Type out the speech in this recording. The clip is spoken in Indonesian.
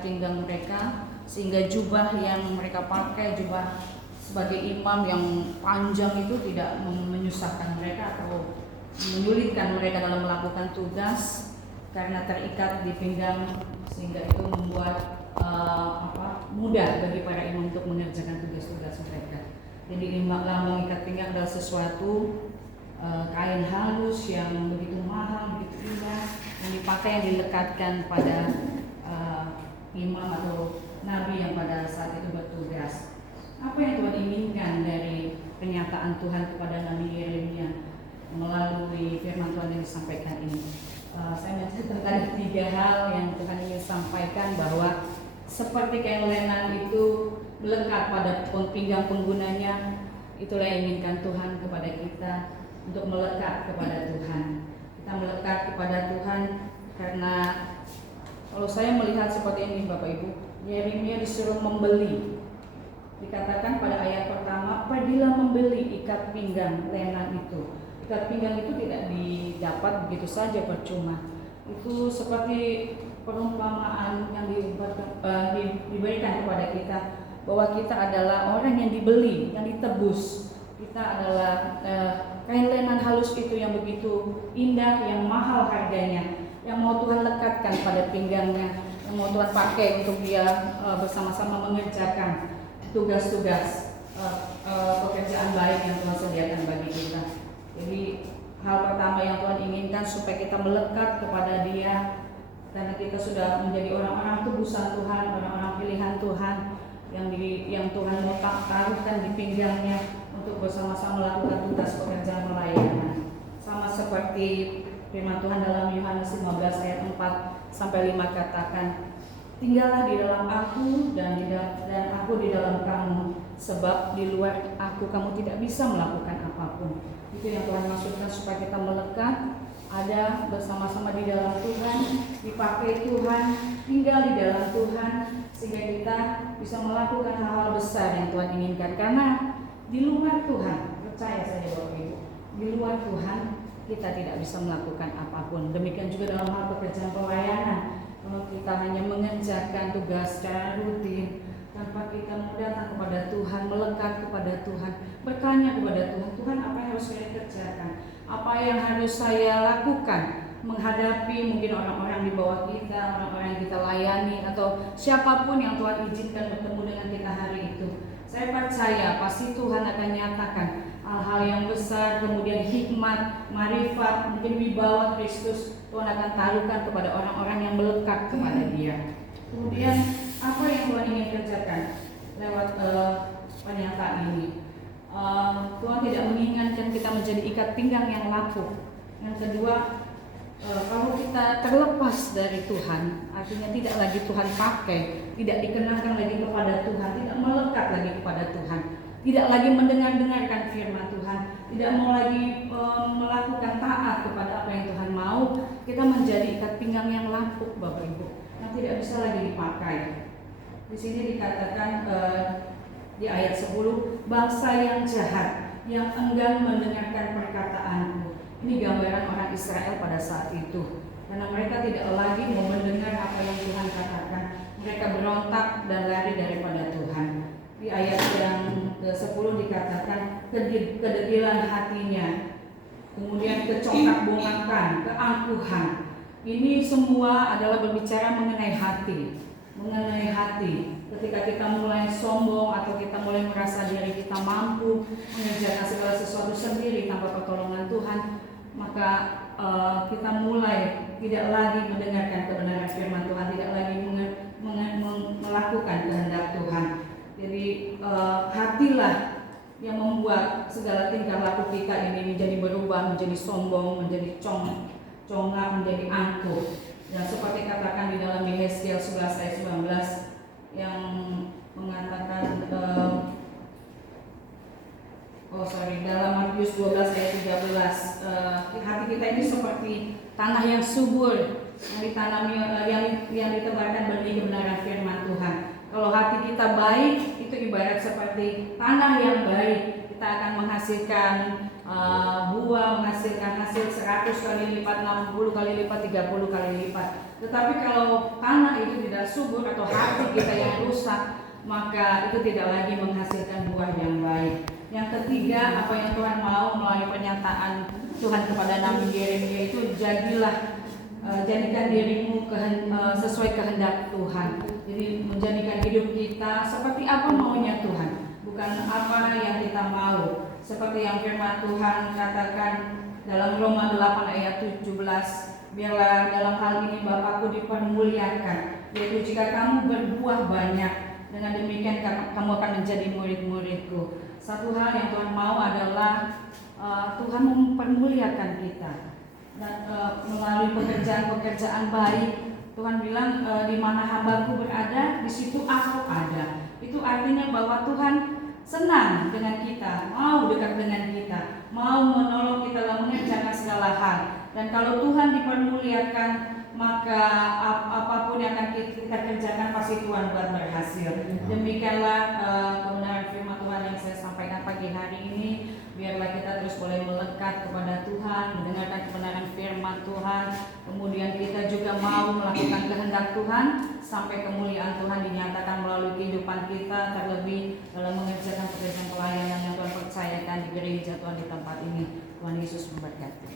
pinggang mereka, sehingga jubah yang mereka pakai, jubah sebagai imam yang panjang itu tidak menyusahkan mereka atau menyulitkan mereka dalam melakukan tugas karena terikat di pinggang, sehingga itu membuat mudah bagi para imam untuk mengerjakan tugas-tugas mereka. Jadi lambang ikat pinggang adalah sesuatu kain halus yang begitu mahal, begitu indah, yang dipakai, yang dilekatkan pada imam atau nabi yang pada saat itu bertugas. Apa yang Tuhan inginkan dari kenyataan Tuhan kepada Nabi Yeremia melalui firman Tuhan yang disampaikan ini? Saya mencatat tentang 3 hal yang Tuhan ingin sampaikan, bahwa seperti kain lenan itu melekat pada pinggang penggunanya, itulah yang inginkan Tuhan kepada kita, untuk melekat kepada Tuhan. Kita melekat kepada Tuhan karena kalau saya melihat seperti ini Bapak Ibu, Yeremia disuruh membeli. Dikatakan pada ayat pertama, pergilah membeli ikat pinggang lenan itu. Ikat pinggang itu tidak didapat begitu saja percuma. Itu seperti perumpamaan yang diberikan kepada kita, bahwa kita adalah orang yang dibeli, yang ditebus. Kita adalah kain lenan halus itu yang begitu indah, yang mahal harganya, yang mau Tuhan lekatkan pada pinggangnya, yang mau Tuhan pakai untuk dia bersama-sama mengerjakan tugas-tugas pekerjaan baik yang Tuhan sediakan bagi kita. Jadi hal pertama yang Tuhan inginkan supaya kita melekat kepada Dia, karena kita sudah menjadi orang-orang tebusan Tuhan, orang-orang pilihan Tuhan yang Tuhan mau taruhkan di pinggangnya untuk bersama-sama melakukan tugas pekerjaan pelayanan. Sama seperti firman Tuhan dalam Yohanes 15 ayat 4-5 katakan, tinggallah di dalam aku dan aku di dalam kamu, sebab di luar aku kamu tidak bisa melakukan apapun. Itu yang Tuhan maksudkan, supaya kita melekat, ada bersama-sama di dalam Tuhan, dipakai Tuhan, tinggal di dalam Tuhan, sehingga kita bisa melakukan hal-hal besar yang Tuhan inginkan. Karena di luar Tuhan, percaya saya Bapak Ibu, di luar Tuhan kita tidak bisa melakukan apapun. Demikian juga dalam hal pekerjaan pelayanan. Kalau kita hanya mengerjakan tugas secara rutin, tanpa kita mau datang kepada Tuhan, melekat kepada Tuhan, bertanya kepada Tuhan, Tuhan apa yang harus saya kerjakan? Apa yang harus saya lakukan menghadapi mungkin orang-orang di bawah kita, orang-orang yang kita layani, atau siapapun yang Tuhan izinkan bertemu dengan kita hari itu. Saya percaya pasti Tuhan akan nyatakan hal-hal yang besar, kemudian hikmat, marifat, mungkin wibawa Kristus Tuhan akan taruhkan kepada orang-orang yang melekat kepada Dia. Kemudian apa yang Tuhan ingin kerjakan lewat pernyataan ini? Tuhan tidak menginginkan kita menjadi ikat pinggang yang lapuk. Yang kedua, kalau kita terlepas dari Tuhan, artinya tidak lagi Tuhan pakai, tidak dikenakan lagi kepada Tuhan, tidak melekat lagi kepada Tuhan, tidak lagi mendengarkan firman Tuhan, tidak mau lagi melakukan taat kepada apa yang Tuhan mau, kita menjadi ikat pinggang yang lapuk Bapak Ibu, yang tidak bisa lagi dipakai. Di sini dikatakan di ayat 10, bangsa yang jahat, yang enggan mendengarkan perkataanku. Ini gambaran orang Israel pada saat itu, karena mereka tidak lagi mau mendengar apa yang Tuhan katakan. Mereka berontak dan lari daripada Tuhan. Di ayat yang ke-10 dikatakan kedegilan hatinya, kemudian kecongkak-bongkakan, keangkuhan. Ini semua adalah berbicara mengenai hati. Mengenai hati, ketika kita mulai sombong atau kita mulai merasa diri kita mampu mengerjakan segala sesuatu sendiri tanpa pertolongan Tuhan, maka kita mulai tidak lagi mendengarkan kebenaran firman Tuhan, tidak lagi melakukan kehendak Tuhan. Jadi hatilah yang membuat segala tingkah laku kita ini menjadi berubah, menjadi sombong, menjadi congak, menjadi angkuh. Dan seperti katakan di dalam Yehezkiel 11 ayat 19 yang mengatakan dalam Matius 12 ayat 13, hati kita ini seperti tanah yang subur, yang ditanami, yang ditebarkan benih kebenaran firman Tuhan. Kalau hati kita baik, itu ibarat seperti tanah yang baik. Kita akan menghasilkan buah, menghasilkan hasil 100 kali lipat, 60 kali lipat, 30 kali lipat. Tetapi kalau tanah itu tidak subur atau hati kita yang rusak, maka itu tidak lagi menghasilkan buah yang baik. Yang ketiga, apa yang Tuhan mau melalui pernyataan Tuhan kepada Nabi Yeremia itu, jadikan dirimu sesuai kehendak Tuhan. Jadi menjadikan hidup kita seperti apa maunya Tuhan, bukan apa yang kita mau. Seperti yang firman Tuhan katakan dalam Roma 8 ayat 17, biarlah dalam hal ini Bapakku dipermuliakan, yaitu jika kamu berbuah banyak, dengan demikian kamu akan menjadi murid-muridku. Satu hal yang Tuhan mau adalah Tuhan mempermuliakan kita. Dan melalui pekerjaan-pekerjaan baik, Tuhan bilang di mana hambaku berada, di situ aku ada. Itu artinya bahwa Tuhan senang dengan kita, mau dekat dengan kita, mau menolong kita dalam mengerjakan segala hal. Dan kalau Tuhan dipermuliakan, maka apapun yang akan kita kerjakan pasti Tuhan buat berhasil. Demikianlah kebenaran firman Tuhan yang saya sampaikan pagi hari ini. Biarlah kita terus boleh melekat kepada Tuhan, mendengarkan kebenaran firman Tuhan. Kemudian kita juga mau melakukan kehendak Tuhan sampai kemuliaan Tuhan dinyatakan melalui kehidupan kita, terlebih dalam mengerjakan pekerjaan pelayanan yang Tuhan percayakan di gereja Tuhan di tempat ini. Tuhan Yesus memberkati.